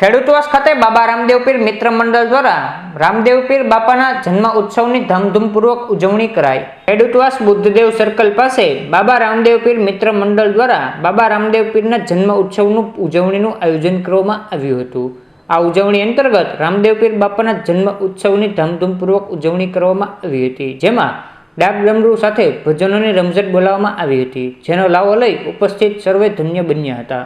ખેડૂતવાસ ખાતે બાબા રામદેવ પીર મિત્ર મંડળ દ્વારા રામદેવ પીર બાપાના જન્મ ઉત્સવની ધામધૂમપૂર્વક ઉજવણી કરાઈ. ખેડૂતવાસ બુદ્ધદેવ સર્કલ પાસે બાબા રામદેવ પીર મિત્ર મંડળ દ્વારા બાબા રામદેવ પીરના જન્મ ઉત્સવનું ઉજવણીનું આયોજન કરવામાં આવ્યું હતું. આ ઉજવણી અંતર્ગત રામદેવ પીર બાપાના જન્મ ઉત્સવની ધામધૂમપૂર્વક ઉજવણી કરવામાં આવી હતી, જેમાં ડાક ડમરૂ સાથે ભજનોની રમઝટ બોલાવવામાં આવી હતી, જેનો લાવો લઈ ઉપસ્થિત સર્વે ધન્ય બન્યા હતા.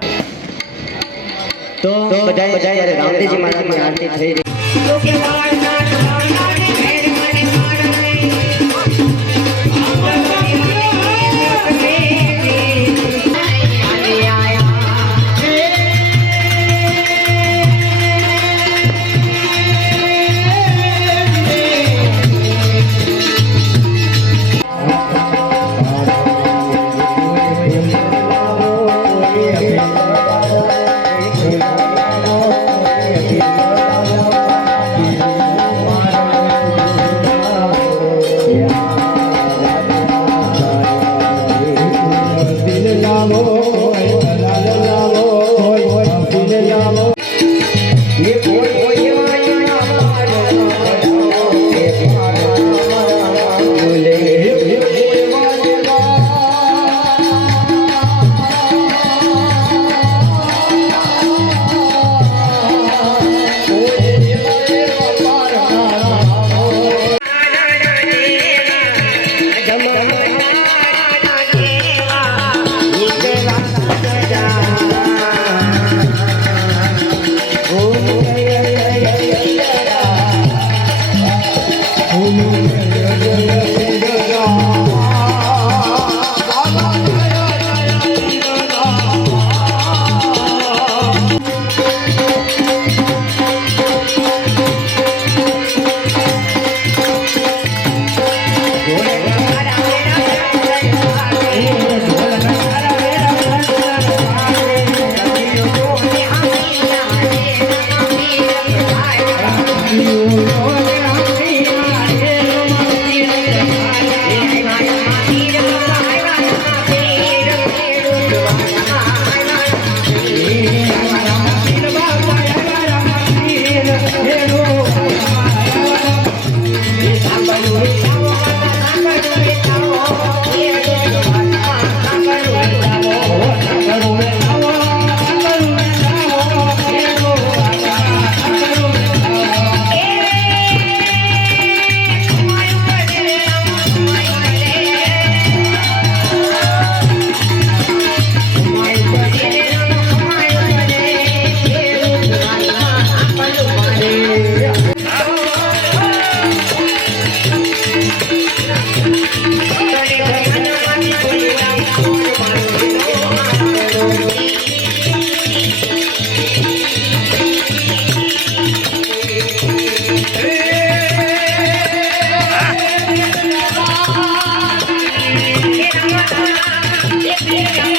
તો બધાએ બધાએ રામદેવજી મહારાજની આરતી થઈ Yeah.